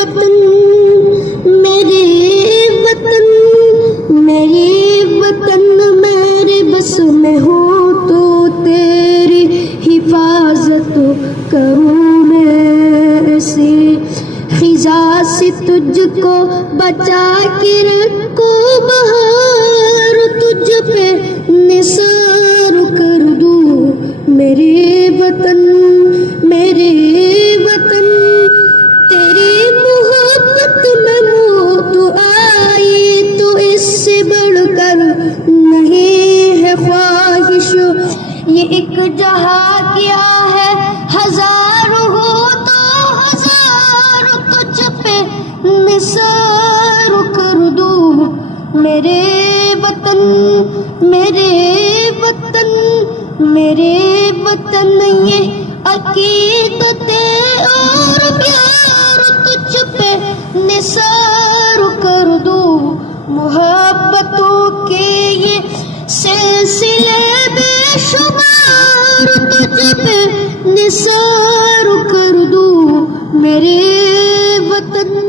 وطن میرے وطن میرے وطن میرے بس میں ہو تو تیری حفاظت کروں میں ایسے خزاں سے تجھ کو بچا کے رکھو بہار تجھ پہ نثار کر دوں میرے وطن تیری محبت میں موت آئی تو اس سے بڑھ کر نہیں ہے خواہش یہ ایک جہاں کیا ہے ہزار ہو تو ہزار تجھ پہ نثار کر دوں میرے وطن یہ عقیدت اور پیار تجھ پہ نثار کر دوں محبتوں کے یہ سلسلے بے شمار تجھ پہ نثار کر دوں میرے وطن